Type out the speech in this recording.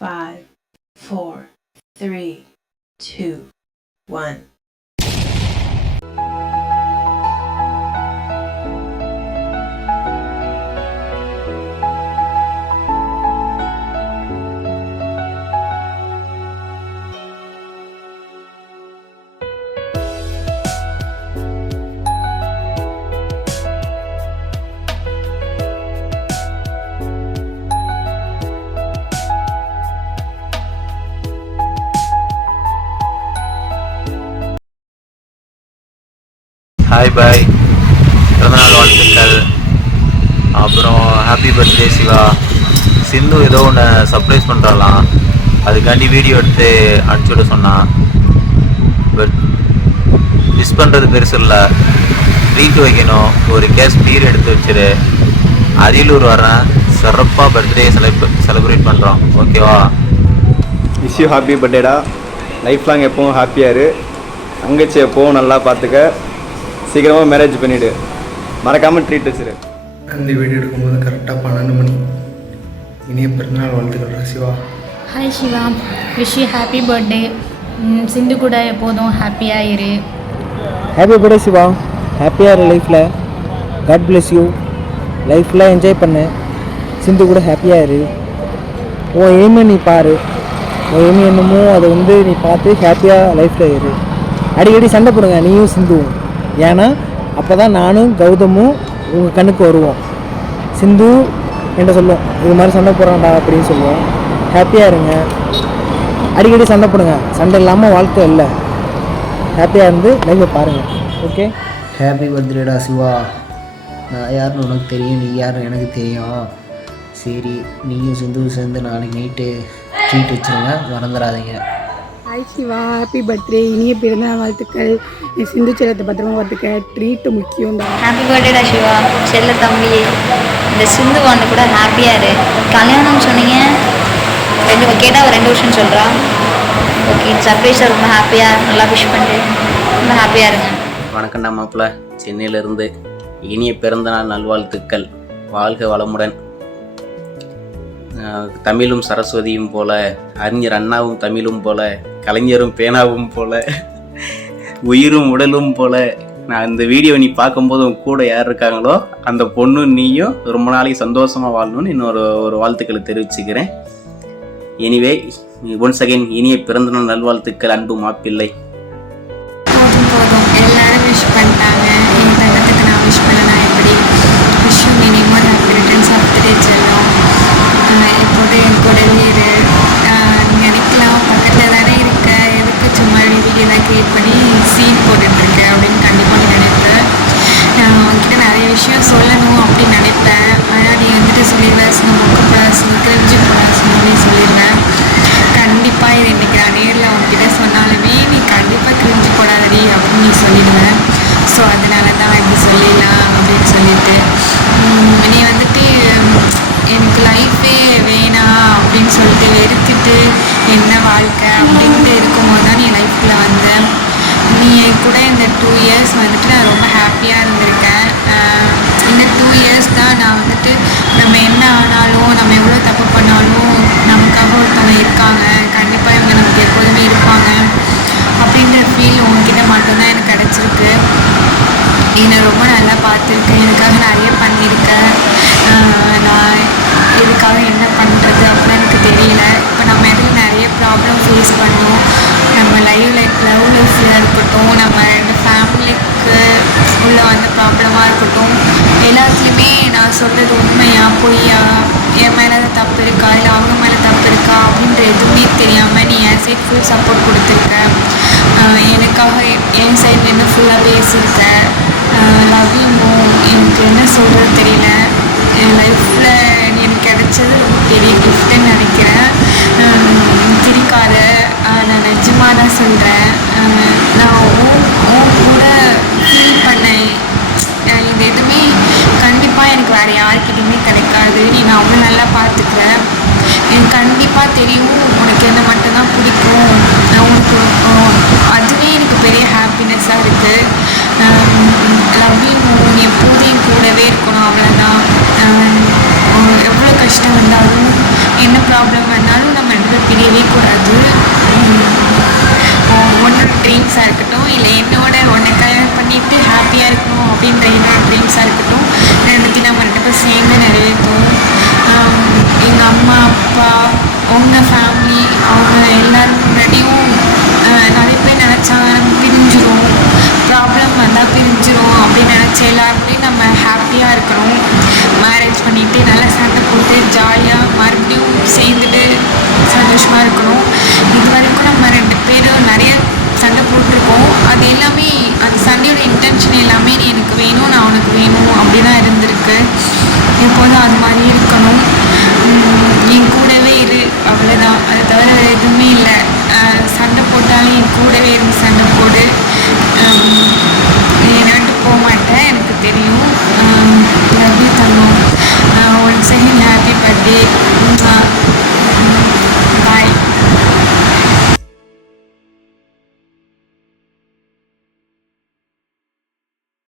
5, 4, 3, 2, 1. Hi bye, பிறந்தநாள் வாழ்த்துக்கள். அப்புறம் ஹாப்பி பர்த்டே சிவா. சிந்து ஏதோ ஒன்று சர்ப்ரைஸ் பண்ணுறாலாம், அதுக்காண்டி வீடியோ எடுத்து அனுப்பிச்சுட சொன்னான். பட் மிஸ் பண்ணுறது பெருசு இல்லை, ட்ரீட் வைக்கணும். ஒரு கேஸ் பீர் எடுத்து வச்சிரு. அரியலூர் வரேன், சிறப்பாக பர்த்டே செலிப்ரேட் பண்ணுறோம், ஓகேவா? விஷ் யூ ஹாப்பி பர்த்டேடா. லைஃப் லாங் எப்பவும் ஹாப்பியாக இரு. தங்கச்சி எப்பவும் நல்லா பார்த்துக்க. சீக்கிரமாக மேரேஜ் பண்ணிவிடு. மறக்காமல் ட்ரீட் வச்சிரு. அந்த வீடியோ எடுக்கும்போது கரெக்டாக 12 மணி. இனிய பிறந்தநாள் வாழ்த்துக்கள் Shiva. Hi Shiva, wish you happy birthday. Sindhu கூட எப்போதும் ஹாப்பியாக இரு. ஹாப்பி பர்த்டே சிவா, ஹாப்பியாக இரு லைஃப்பில். God bless you. லைஃப்பில் என்ஜாய் பண்ணு. சிந்து கூட ஹாப்பியாக இரு. உன் எய்மை நீ பாரு. உன் எய்மை என்னமோ அதை நீ பார்த்து ஹாப்பியாக லைஃப்பில் இரு. அடிக்கடி சண்டை போடுங்க நீயும் சிந்துவும். ஏன்னா அப்போ தான் நானும் கௌதமும் உங்கள் கண்ணுக்கு வருவோம். சிந்து என்கிட்ட சொல்லுவோம், இது மாதிரி சண்டை போடுறான்டா அப்படின்னு சொல்லுவோம். ஹாப்பியாக இருங்க, அடிக்கடி சண்டை போடுங்க. சண்டை இல்லாமல் வாழ்க்கை இல்லை. ஹாப்பியாக இருந்து லைஃப்பை பாருங்கள், ஓகே? ஹாப்பி பர்த்டேடா சிவா. நான் யாருன்னு உனக்கு தெரியும், நீ யாருன்னு எனக்கு தெரியும். சரி, நீயும் சிந்துவும் சேர்ந்து நாளைக்கு நைட்டு ட்ரீட் வச்சுருங்க, மறந்துடாதீங்க. Hi Siva, happy birthday. இனிய பிறந்தநாள் வாழ்த்துக்கள். என் சிந்து செல்லத்தை பத்திரமா பார்த்துக்க. ட்ரீட்டு முக்கியம் தான். ஹாப்பி பர்த்டேடா சிவா, செல்ல தம்பி. இந்த சிந்து வாண்டு கூட ஹாப்பியாக இரு. கல்யாணம் சொன்னீங்க, கேட்டால் ஒரு 2 வருஷம் சொல்கிறா. ஓகே, சர்ப்ரைஸாக ரொம்ப ஹாப்பியாக நல்லா விஷ் பண்ணிட்டு ரொம்ப ஹாப்பியாக இருங்க. வணக்கம்டா மாப்பிள்ள, சென்னையிலேருந்து. இனிய பிறந்தநாள் நல்வாழ்த்துக்கள். வாழ்க வளமுடன். தமிழும் சரஸ்வதியும் போல, அறிஞர் அண்ணாவும் தமிழும் போல, கலைஞரும் பேனாவும் போல, உயிரும் உடலும் போல. நான் இந்த வீடியோ நீ பார்க்கும்போது உன் கூட யார் இருக்காங்களோ அந்த பொண்ணு நீயும் ரொம்ப நாளைக்கு சந்தோஷமாக வாழணும்னு இன்னொரு வாழ்த்துக்களை தெரிவிச்சுக்கிறேன். எனிவே, ஒன்ஸ் அகைன் இனிய பிறந்தநாள் நல்வாழ்த்துக்கள் அன்பு மாப்பிள்ளை. போதும் எல்லாரும் விஷ் பண்ணிட்டாங்க. என் தங்கத்துக்கு நான் விஷ் பண்ணலாம் எப்படி? Wish you many more happy returns of the day செல்லம். இப்போது என் கூடவே இரு. நினைக்கலாம், பக்கத்தில் தானே இருக்க, எதுக்கு சும்மா வீடியோலாம் க்ரியேட் பண்ணி சீன் போட்டுட்ருக்க அப்படின்னு கண்டிப்பாக நீ நினைப்பேன். உங்ககிட்ட நிறைய விஷயம் சொல்லணும் அப்படின்னு நினைப்பேன். ஆனால் நீ சொல்லிடுவேன், மொக்கப்படாது, கிரிஞ்சு போடாது அப்படின்னு சொல்லிடுவேன். கண்டிப்பாக இது இன்றைக்கி நான் நேரில் உங்ககிட்ட சொன்னாலுமே நீ கண்டிப்பாக கிரிஞ்சு போடாதடி அப்படின்னு நீ சொல்லிடுவேன். ஸோ அதனால தான் இப்படி சொல்லிடலாம் அப்படின்னு சொல்லிட்டு நீ எனக்கு லைஃபே வேணாம் அப்படின்னு சொல்லிட்டு வெறுத்துட்டு என்ன வாழ்க்கை அப்படின்ட்டு இருக்கும்போது தான் நீ லைஃப்பில் வந்தேன். நீ கூட இந்த 2 இயர்ஸ் நான் ரொம்ப ஹாப்பியாக இருந்திருக்கேன். இந்த 2 இயர்ஸ் தான் நான் நம்ம என்ன ஆனாலும், நம்ம எவ்வளோ தப்பு பண்ணாலும் நமக்காக ஒருத்தவங்க இருக்காங்க, கண்டிப்பாக இவங்க நமக்கு எப்போதுமே இருப்பாங்க அப்படின்ற ஃபீல் உங்ககிட்ட மட்டும்தான் எனக்கு கிடச்சிருக்கு. என்னை ரொம்ப நல்லா பார்த்துருக்கேன், எனக்காக நிறைய பண்ணியிருக்கேன். நான் இதுக்காக என்ன பண்ணுறது அப்படிலாம் எனக்கு தெரியல. இப்போ நம்ம இடையில நிறைய ப்ராப்ளம் ஃபேஸ் பண்ணோம். நம்ம லவ் லைஃப்பில் இருக்கட்டும், நம்ம 2 ஃபேமிலிக்கு உள்ள வந்த ப்ராப்ளமாக இருக்கட்டும், எல்லாத்துலேயுமே நான் சொல்கிறது உண்மையா பொய்யா, என் மேலே தான் தப்பு இருக்கா இல்லை அவங்க மேலே தப்பு இருக்கா அப்படின்ற எதுவுமே தெரியாமல் நீ என் சைட் ஃபுல் சப்போர்ட் கொடுத்துருக்க. எனக்காக என் சைடு நின்று ஃபுல்லாக பேசியிருக்க. லவ் யூ மோ. எனக்கு என்ன சொல்கிறது தெரியல. என் லைஃப்பில் எனக்கு கிடைச்சது ரொம்ப பெரிய கிஃப்ட்டுன்னு நினைக்கிறேன். திரிக்காத, நான் நிஜமாக தான் சொல்கிறேன். நான் கூட ஃபீல் பண்ணேன். இது எதுவுமே கண்டிப்பாக எனக்கு வேறு யார்கிட்டையுமே கிடைக்காது. நான் அவ்வளோ நல்லா பார்த்துக்கிறேன். எனக்கு கண்டிப்பாக தெரியும் உனக்கு என்ன மட்டும்தான் பிடிக்கும். உனக்கு அதுவே எனக்கு பெரிய ஹாப்பினஸ்ஸாக இருக்குது. லவ் யூ மோ. நீ எப்போதையும் கூடவே இருக்கணும், அவ்வளோதான். எவ்வளோ கஷ்டம் வந்தாலும் என்ன ப்ராப்ளம் வந்தாலும் நம்ம 2 உங்கள் ஃபேமிலி அவங்க எல்லோரும் முன்னாடியும் நிறைய பேர் நினச்சாங்க நம்ம பிரிஞ்சிரும், ப்ராப்ளம் வந்தால் பிரிஞ்சிரும் அப்படின்னு நினச்ச எல்லாருமே நம்ம ஹாப்பியாக இருக்கணும். மேரேஜ் பண்ணிவிட்டு நல்லா சண்டை போட்டு ஜாலியாக மறுபடியும் சேர்ந்துட்டு சந்தோஷமாக இருக்கணும். இது வரைக்கும் நம்ம 2 பேரும் நிறைய சண்டை போட்டிருக்கோம். அது எல்லாமே அந்த சண்டையோட இன்டென்ஷன் எல்லாமே நீ எனக்கு வேணும், நான் உனக்கு வேணும் அப்படி தான் இருந்திருக்கு. எப்போதும் அது மாதிரி இருக்கணும். என் கூடவே இரு, அவ்வளோதான். அது